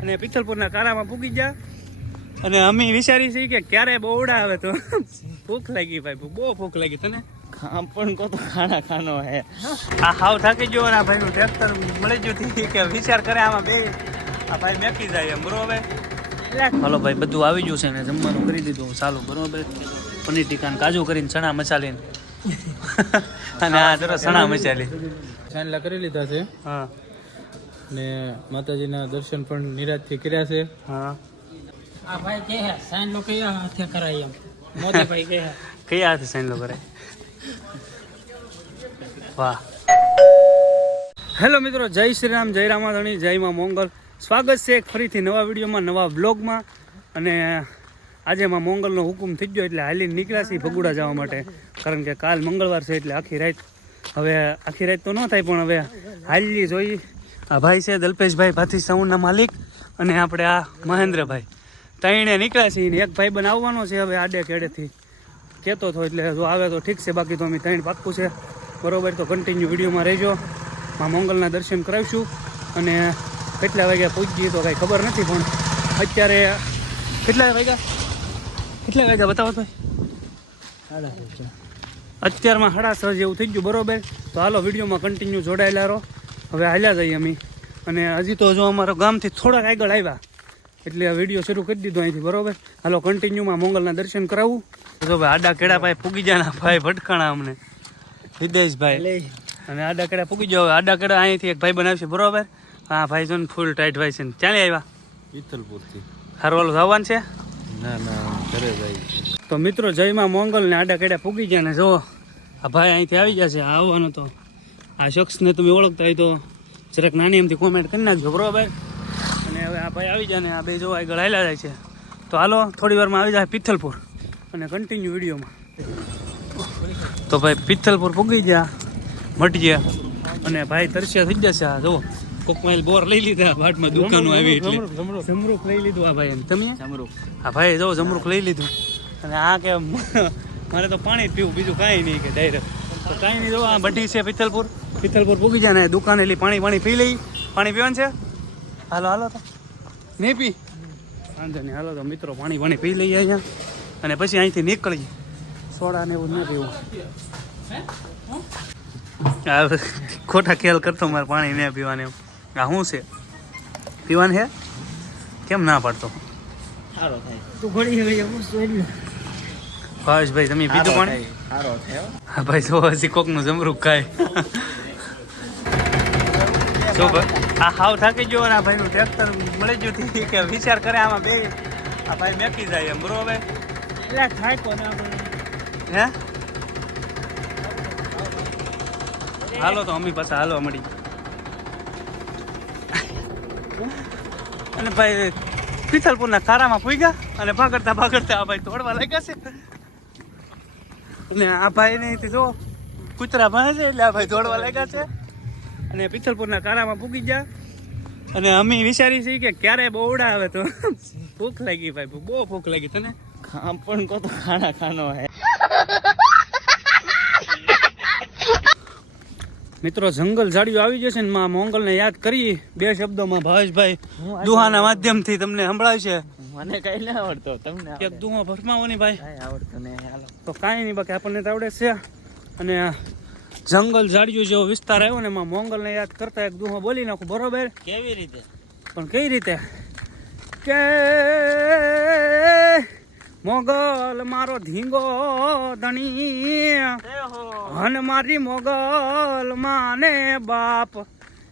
અને પિથલપુરના કારામાં પૂગી ગયા અને અમે વિચારી છીએ કે ક્યારે બોવડા આવે તો ભૂખ લાગી ભાઈ, બહુ ભૂખ લાગી. તને પણ કો તો ખાના ખાનો હે. આ હાવ થાકી ગયો અને આ ભાઈનું ટ્રેક્ટર મળી ગયું કે વિચાર કરે આમાં બે આ ભાઈ મેકી જાય એમ. બરોબર હાલો ભાઈ, બધું આવી ગયું છે ને જમવાનું કરી દીધું ચાલુ. બરોબર પનીર ટીકા કાજુ કરીને ચણા મસાલીને અને આ જરા ચણા મસાલી ચાંદલા કરી લીધા છે. હા ને માતાજીના દર્શન પણ નિરાજથી કર્યા છે. હા આ ભાઈ કે હે સાઈન લો કયા હાથે કરાય એમ. મોદી ભાઈ કે હે કયા હાથે સાઈન લો કરે. વાહ. હેલો મિત્રો, જય શ્રી રામ, જય રામાધણી, જય માં મોંગલ. સ્વાગત છે એક ફરીથી નવા વિડીયોમાં, નવા વ્લોગમાં. અને આજે માં મોંગલનો હુકુમ થઈ ગયો એટલે હાલીને નીકળ્યા છીએ ભગુડા જવા માટે. કારણ કે કાલ મંગળવાર છે એટલે આખી રાત, હવે આખી રાત તો ન થાય પણ હવે હાલી જોઈ. આ ભાઈ છે દલ્પેશભાઈ ભાથી સાઉન્ડના માલિક અને આપણે આ મહેન્દ્રભાઈ ત્રણે નીકળ્યા છીએ. એક ભાઈ બન આવવાનો છે હવે આડે કેડેથી કહેતો હતો એટલે જો આવે તો ઠીક છે, બાકી તો અમે ત્રણ પાક્કું છે. બરોબર, તો કન્ટિન્યુ વિડીયોમાં રહેજો. માં મંગલના દર્શન કરાવીશું અને કેટલા વાગ્યા પહોંચીએ તો કાંઈ ખબર નથી, પણ અત્યારે કેટલા વાગ્યા બતાવો તો અત્યારમાં 6:30 જેવું થઈ ગયું. બરોબર, તો હાલો વિડીયોમાં કન્ટિન્યુ જોડાયેલા રહો. હવે હાલ્યા જઈએ અમે અને હજી તો જો અમારા ગામથી થોડાક આગળ આવ્યા એટલે આ વિડીયો શરૂ કરી દીધો અહીંથી. બરોબર, હાલો કન્ટિન્યુમાં મોંગલના દર્શન કરાવવું. જો ભાઈ આડા કેળા ભાઈ પૂગી જાના ભાઈ ભટકાણા અમને હિદેશભાઈ અને આડા કેળા પૂગી જાવ. આડા કેળા અહીંથી એક ભાઈ બનાવશે. બરોબર, હા ભાઈ જો ફૂલ ટાઈટ ભાઈ છે. ચાલે આવ્યા પિથલપુરથી. હારું ઓલું જવાનું છે. ના ઘરે ભાઈ. તો મિત્રો જયમાં મોંગલ ને આડા કેળા પૂગી ગયા ને જો આ ભાઈ અહીંથી આવી જશે. આવવાનો તો આ શખ્સને તમે ઓળખતા હોય તો જરાક નાની એમથી કોમેન્ટ કરી નાખજો. બરોબર, અને હવે આ ભાઈ આવી જાય ને આ બે જો આગળ હાલ્યા જાય છે. તો હાલો થોડી વારમાં આવી જાય પિથલપુર અને કન્ટિન્યુ વિડીયોમાં. તો ભાઈ પિથલપુર પૂગી ગયા મટી ગયા અને ભાઈ તરસ્યા થઈ જશે. આ જુઓ કોકમાઈલ બોર લઈ લીધા વાટમાં દુકાનો આવી એટલે જમરૂખ લઈ લીધું. આ ભાઈ તમે આ ભાઈ જો જમરૂખ લઈ લીધું અને આ કે મારે તો પાણી જ પીવું, બીજું કાંઈ નહીં કે ડાયરેક્ટ. તો કાંઈ નહીં, જો આ બધી છે પિથલપુર પૂગી જાય ને દુકાને એટલી પાણી પી લઈ. પાણી પીવાનું છે? હાલો તો નહીં પી વાંધો નહીં. હાલો તો મિત્રો પાણી પી લઈએ અહીંયા અને પછી અહીંથી નીકળીએ. સોડા ને એવું ન પીવું. ખોટા ખ્યાલ કરતો મારે પાણી ન પીવાને. આ શું છે પીવાનું છે? કેમ ના પાડતો? સારો થાય તું ઘડી ભાવેશભાઈ તમે પીધું પાણી? સારો થાય હા ભાઈ, જો હજી કોકનું જમરૂખ ખાય. જો આ હાવ થાકી ગયો અને આ ભાઈનું ટ્રેક્ટર મળી ગયું કે વિચાર કરે આમાં બે આ ભાઈ મેકી જાય એમ. બરોબર એટલે થાય કોને હે હાલો તો અમી પાછા હાલવા મળી. અને ભાઈ પિથલપુરના કારામાં પૂગ્યા અને ભાગડતા આ ભાઈ દોડવા લાગ્યા છે. અને આ ભાઈને જો કૂતરા ભાવે છે એટલે આ ભાઈ દોડવા લાગ્યા છે અને પિથલપુરના કારામાં પૂગી ગયા. અને અમે વિચારી છીએ કે ક્યારે બોવડા આવે તો ભૂખ લાગી ભાઈ, બહુ ભૂખ લાગી. તને પણ કો તો ખાના ખાનો હે. મિત્રો જંગલ ઝાડીઓ આવી જશે ને માં મોંગલને યાદ કરી બે શબ્દોમાં ભાવેશભાઈ દુહાના માધ્યમથી તમને સંભળાવશે. મને કઈ ના આવડતો, તમને એક દુહો ભરમાવોની ભાઈ આવડતો ને. હાલો તો કાંઈ નહીં, બાકી આપણને તો આવડે છે. અને જંગલ ઝાડીઓ જેવો વિસ્તાર આવ્યો ને માં મોંગલને યાદ કરતા એક દુહો બોલી નાખું. બરોબર, કેવી રીતે? પણ કઈ રીતે કે મોગલ મારો ધીંગો ધણી હન મારી મોગલ માને બાપ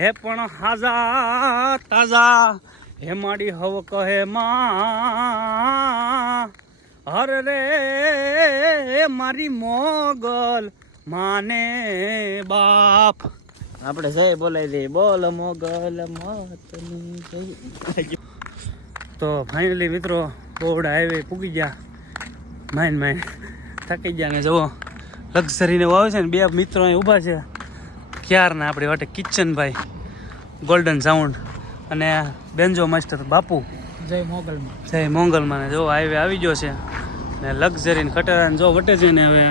હે પણ હાજા તાજા હે મારી હવ કહે માં હર રે મારી મોગલ માને બાપ. આપણે જય બોલાવી દઈએ, બોલ મોગલ મત. તો ફાઇનલી મિત્રો બોવડા હાઈવે પૂગી ગયા. માઇન થાકી ગયા ને જુઓ લક્ઝરીને આવે છે ને બે મિત્રો અહીં ઊભા છે ક્યારના આપણી વાટે. કિચનભાઈ ગોલ્ડન સાઉન્ડ અને બેન્જો માસ્ટર બાપુ જય મોંગલમાં ને જો હાઈવે આવી ગયો છે ને લક્ઝરીને ખટારાને જો વટે છે ને. હવે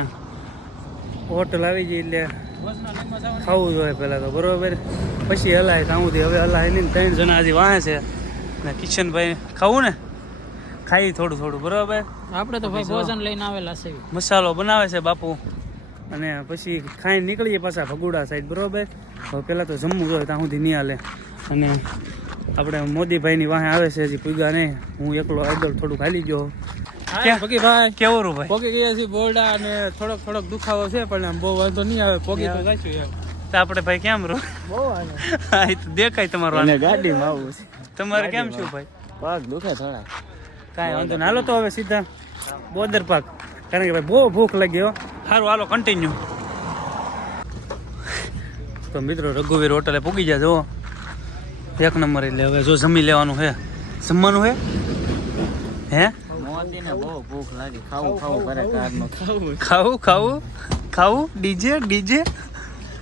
હોટલ આવી ગઈ એટલે ખાવું જોઈએ પહેલાં તો. બરોબર, પછી હલાય તાઉથી. હવે હલાય નહીં, 3 જણા હજી વાહે છે ને કિશનભાઈ ખાવું ને ખાઈ થોડું થોડું બરાબર. આપણે તો ભાઈ ભોજન લઈને આવેલા છે. મસાલો બનાવે છે બાપુ અને પછી ખાઈને નીકળીએ પાછા ભગુડા સાઈડ બરાબર. હવે પહેલાં તો જમવું જોઈએ ત્યાં સુધી નહીં હાલે. અને આપણે મોદીભાઈની વાહે આવે છે હજી પૂગા નહીં. હું એકલો આગળ થોડુંક હાલી ગયો. પગી ભાઈ કેવું રૂ ભાઈ? પોગી ગયા છે બોરડા અને થોડોક દુખાવો છે પણ આમ બહુ વાંધો નહીં આવે. પોગી તો જાશું એમ. તો આપણે ભાઈ કેમ રહો? બહુ હા એ તો દેખાય તમારું. ગાડીમાં આવું છે. તમારે કેમ શું ભાઈ? પગ દુખે થોડા. કાંઈ વાંધો ના. હાલો તો હવે સીધા બોદર પાક, કારણ કે ભાઈ બહુ ભૂખ લાગી હો. સારું હાલો કન્ટિન્યુ. તો મિત્રો રઘુવીર હોટલે પૂગી જાય જો એક નંબર. એટલે હવે જો જમી લેવાનું છે. જમવાનું છે હે? મોદીને બહુ ભૂખ લાગી. ખાવું કરે કારનું ખાવું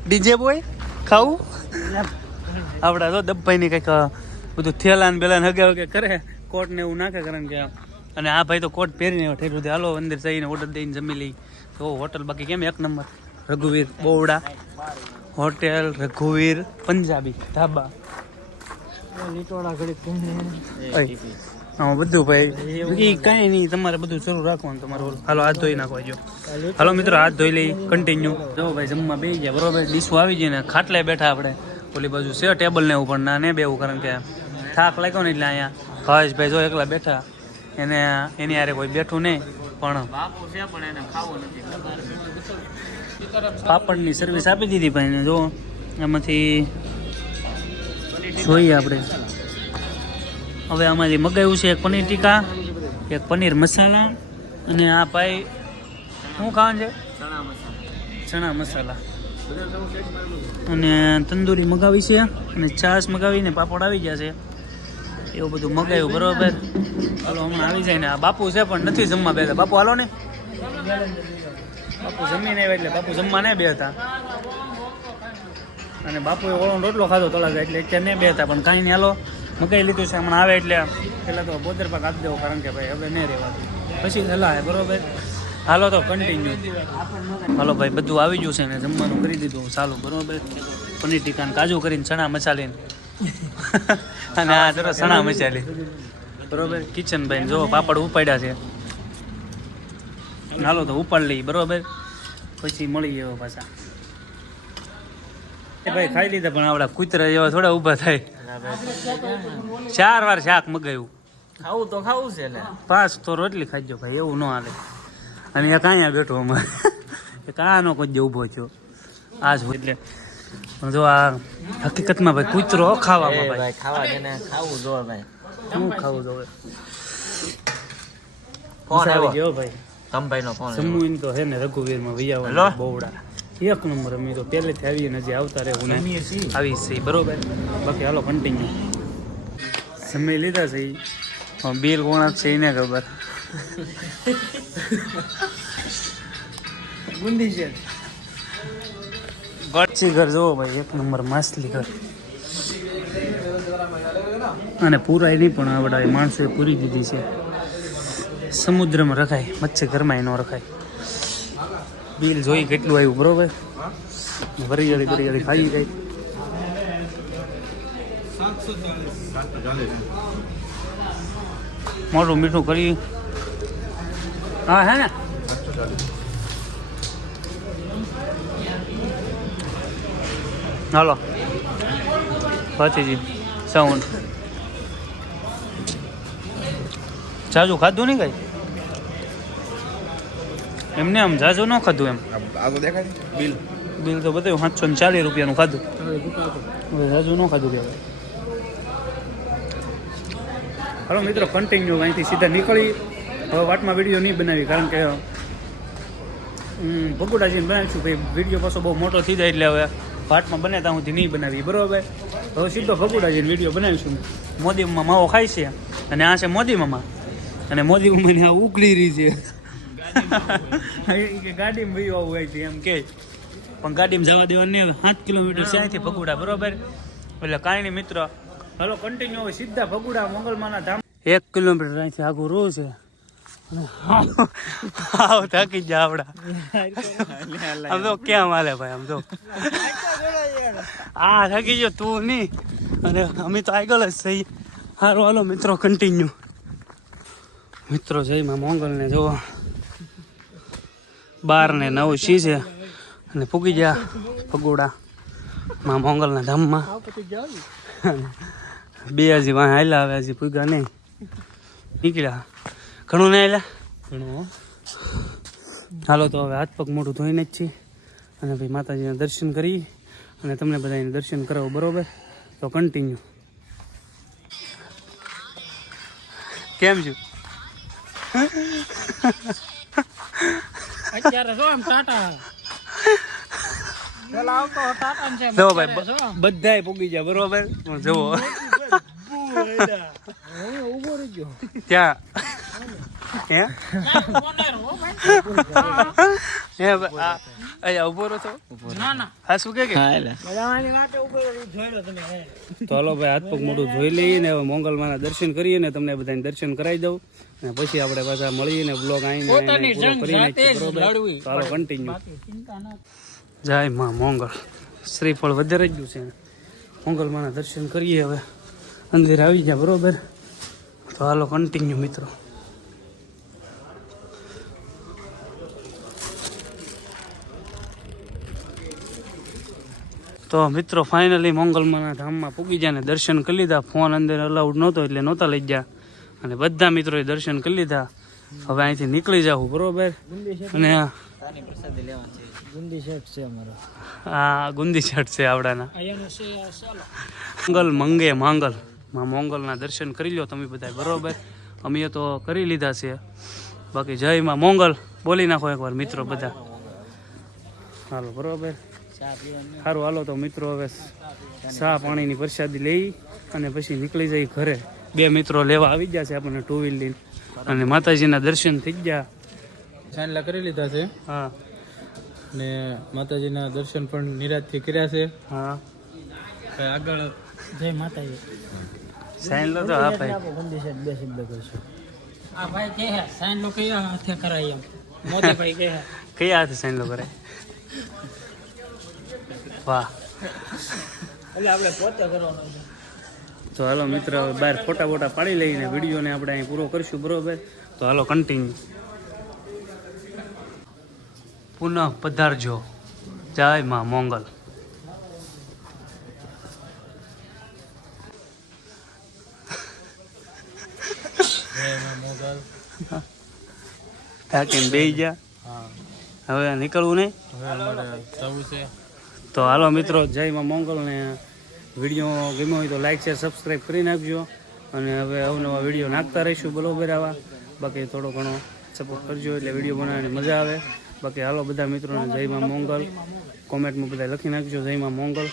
ડીજે બોય ખાવું. આપડા તો દબ્બાઈની કંઈક બધું થેલાન બેલાન હગે કરે, કોટ ને એવું નાખે કારણ કે. અને આ ભાઈ તો કોટ પહેરીને ઠેઠું હાલો અંદર જઈને ઓર્ડર દઈને જમી લઈ. તો હોટલ બાકી કેમ એક નંબર. રઘુવીર બોવડા હોટેલ, રઘુવીર પંજાબી ઢાબા. લીટોડા ઘડી આમાં બધું ભાઈ કાંઈ નહીં, તમારે બધું શરૂ રાખવાનું તમારું. હાલો હાથ ધોઈ નાખવા જો. હાલો મિત્રો હાથ ધોઈ લઈ કન્ટિન્યુ. જો ભાઈ જમવા બેસી ગયા બરોબર. ડીશો આવી જાય ને ખાટલે બેઠા આપણે. ઓલી બાજુ છે ટેબલ ને એવું પણ ના ને બેવું, કારણ કે થાક લાગ્યો ને એટલે અહીંયા ભાઈ જો એકલા બેઠા. એની હારે કોઈ બેઠું નહીં. પણ પાપડની સર્વિસ આપી દીધી ભાઈને. જો એમાંથી જોઈએ આપણે. હવે આમાંથી મગાવ્યું છે એક પનીર ટીકા, એક પનીર મસાલા, અને આ ભાઈ શું ખાવાનું છે? ચણા મસાલા. અને તંદૂરી મગાવી છે અને છાશ મગાવીને પાપડ આવી ગયા છે. એવું બધું મગાવ્યું બરોબર. હાલો હમણાં આવી જાય ને. આ બાપુ છે પણ નથી જમવા બેઠા. બાપુ હાલો ને. બાપુ જમીને આવ્યા એટલે બાપુ જમવા નહીં બેઠા. અને બાપુએ ઓળો રોટલો ખાધો તળાગ એટલે અત્યારે નહીં બેઠા. પણ કાંઈ નહીં હાલો મગાઈ લીધું છે. હમણાં આવે એટલે પહેલાં તો બોદર પાક આપી દેવો, કારણ કે ભાઈ હવે નહીં રહેવાતું પછી હલાય બરોબર. હાલો તો કન્ટિન્યુ. હાલો ભાઈ બધું આવી ગયું છે ને જમવાનું કરી દીધું ચાલુ બરોબર. પનીર ટીકા કાજુ કરીને ચણા મસાલીને અને આ જરા ચણા મસાલી બરોબર. કિચનભાઈ જો પાપડ ઉપાડ્યા છે. હાલો તો ઉપાડ લઈ બરોબર, પછી મળી ગયો પાછા. એ ભાઈ ખાઈ લીધા પણ આપણા કૂતરા જેવા થોડા ઊભા થાય. 4 વાર શાક મગાવ્યું. ખાવું છે ને 5 તો રોટલી ખાજો ભાઈ, એવું ન હાલે. અને એક અહીંયા બેઠો અમારે એક આનો કોઈ જે ઊભો થયો આ જ હોય. એટલે જો આ હકીકતમાં ભાઈ કૂતરો ખાવામાં ભાઈ ખાવું જો ભાઈ. શું ખાવું જોઈએ? ફોન આવ્યો ગયો ભાઈ તમભાઈનો ફોન. જમ્મુ તો હે ને રઘુવીરમાં વૈયા બોવડા એક નંબર. અમે તો પહેલેથી આવીએ હજી આવતા રહેવું ને આવી છે બરોબર. બાકી હાલો કન્ટિન્યુ. સમય લીધા છે બિલ કોણ આપશે એને ખબર. ગુંદી છે ગળચી ઘર જોવો ભાઈ એક નંબર માછલી ઘર. અને પૂરાય નહીં પણ આવડા માણસોએ પૂરી દીધી છે. સમુદ્રમાં રખાય, મચ્છી ઘરમાં ન રખાય. બિલ જોઈ કેટલું આવ્યું બરોબર. બરિયાળી ખાઈ ગઈ. મોટું મીઠું કરી. હા હે ને હાલો ભાતીજી સાઉન્ડ જાજુ ખાધું નહીં કઈ એમને આમ જાજુ ન ખાધું એમ. બિલ તો બતાવ્યું 740 રૂપિયાનું ખાધું. હવે જાજુ ન ખાધું કહેવાય. હાલો મિત્રો કન્ટિન્યુ અહીંથી સીધા નીકળી. હવે વાટમાં વિડીયો નહીં બનાવી, કારણ કે ભગુડાજીને બનાવીશું ભાઈ. વિડીયો પાછો બહુ મોટો થઈ જાય એટલે હવે વાટમાં બને ત્યાં સુધી નહીં બનાવી બરોબર. હવે સીધો ભગુડાજીને વિડીયો બનાવીશું. મોદી મમ્મા માવો ખાય છે અને આ છે મોદી મમ્મા. અને મોદી મમ્માને આ ઉકળી રહી છે કે ગાડીમાં ભાઈ આવું હોય છે એમ કે. પણ ગાડીમાં જવા દેવાનું નહીં. 7 કિલોમીટર છે અહીંથી ભગુડા બરોબર. એટલે કાંઈ નહીં મિત્રો હાલો કન્ટિન્યુ. હવે સીધા ભગુડા મંગલમાના ધામ. 1 કિલોમીટર અહીંથી આગું રોજ છે. આવ થાકી જા આવડા. આમ તો ક્યાં હાલે ભાઈ? આમ તો આ થાકી ગયો તું નહીં અને અમે તો આગળ જ થઈ. સારું હાલો મિત્રો કન્ટિન્યુ. મિત્રો જયમાં મોંગલને જુઓ 12:09 છે અને પૂગી ગયા પગોડા માં મોંગલના ધામમાં. બે હજી વાં હાલ્યા આવે હજી પૂગ્યા નહીં નીકળ્યા ઘણું નહીં હાલ્યા. હાલો તો હવે હાથ પગ મોઢું ધોઈને જ છીએ અને ભાઈ માતાજીના દર્શન કરી અને તમને બધાને દર્શન કરાવો બરોબર. તો કન્ટિન્યુ. કેમ છું? અત્યારે જો એમ ટાટા પેલા આવતો ટાટા ને છે જો ભાઈ બધાય પૂગી ગયા બરોબર. જુઓ ઉભો રહી ગયો ત્યાં હે અહીંયા ઉભો રહો છો. ના ના હા શું કે બધાની વાટે ઉભો જોઈલો તમે તો હાલો ભાઈ હાથ પગ મોઢું ધોઈ લઈએ ને હવે મોંગલમાના દર્શન કરીએ ને તમને બધાને દર્શન કરાવી દઉં અને પછી આપણે પાછા મળીએ ને બ્લોગ આવીને પૂરો કરી નાખીએ બરોબર. તો હાલો કન્ટિન્યુ. ચિંતા ના જય માં મોંગલ. શ્રીફળ વધારે જ ગયું છે. મોંગલમાના દર્શન કરીએ હવે અંદર આવી જાય બરોબર. તો હાલો કન્ટિન્યુ મિત્રો. તો મિત્રો ફાઇનલી મોંગલમાના ધામમાં પૂગી ગયા ને દર્શન કરી લીધા. ફોન અંદર અલાઉડ નહોતો એટલે નહોતા લઈ ગયા અને બધા મિત્રોએ દર્શન કરી લીધા. હવે અહીંથી નીકળી જાઉં બરોબર. અને ગુંદી શેઠ છે અમારો આ ગુંદી શર્ટ છે આવડાના. અહીંયાનો છે ચાલો મંગલ મંગે માંગલ માં મોંગલના દર્શન કરી લો તમે બધા બરોબર. અમે તો કરી લીધા છે. બાકી જય માં મોંગલ બોલી નાખો એકવાર મિત્રો બધા. હાલો બરોબર. ચા પીવાનું સારું હાલો તો મિત્રો હવે ચા પાણીની પ્રસાદી લઈ અને પછી નીકળી જઈ ઘરે. બે મિત્રો લેવા આવી ગયા છે આપણને ટુ વ્હીલ લઈને અને માતાજીના દર્શન થઈ ગયા. ચાંદલા કરી લીધા છે હા ને માતાજીના દર્શન પણ નિરાજથી કર્યા છે. હા હવે આગળ જય માતાજી. સાઈન લો તો હા ભાઈ. ગુંદી શેઠ બે શબ્દ કરશું. આ ભાઈ કે હે સાઈન લો કયા હાથે કરાય એમ મોદી ભાઈ કે હે કયા હાથે સાઈન લો કરે? વાહ. એટલે આપણે પોતે કરવાનું છે. તો હાલો મિત્ર હવે બહાર ફોટા બોટા પાડી લઈને વિડીયોને આપણે અહીં પૂરો કરીશું બરોબર. તો હાલો કન્ટિન્યુ. પુનઃ પધારજો. જય માં મોંગલ. થાકીને બેસી ગયા. હવે નીકળવું નહીં. હવે અમારે જવું છે. તો હાલો મિત્રો જય માં મોંગલ ને વિડીયો ગમ્યો હોય તો લાઈક શેર સબસ્ક્રાઈબ કરી નાખજો અને હવે અવનવા વિડીયો નાખતા રહીશું બરોબર. આવા બાકી થોડો ઘણો સપોર્ટ કરજો એટલે વિડીયો બનાવવાની મજા આવે. બાકી હાલો બધા મિત્રોને જય માં મોંગલ કોમેન્ટમાં બધા લખી નાખજો જય માં મોંગલ.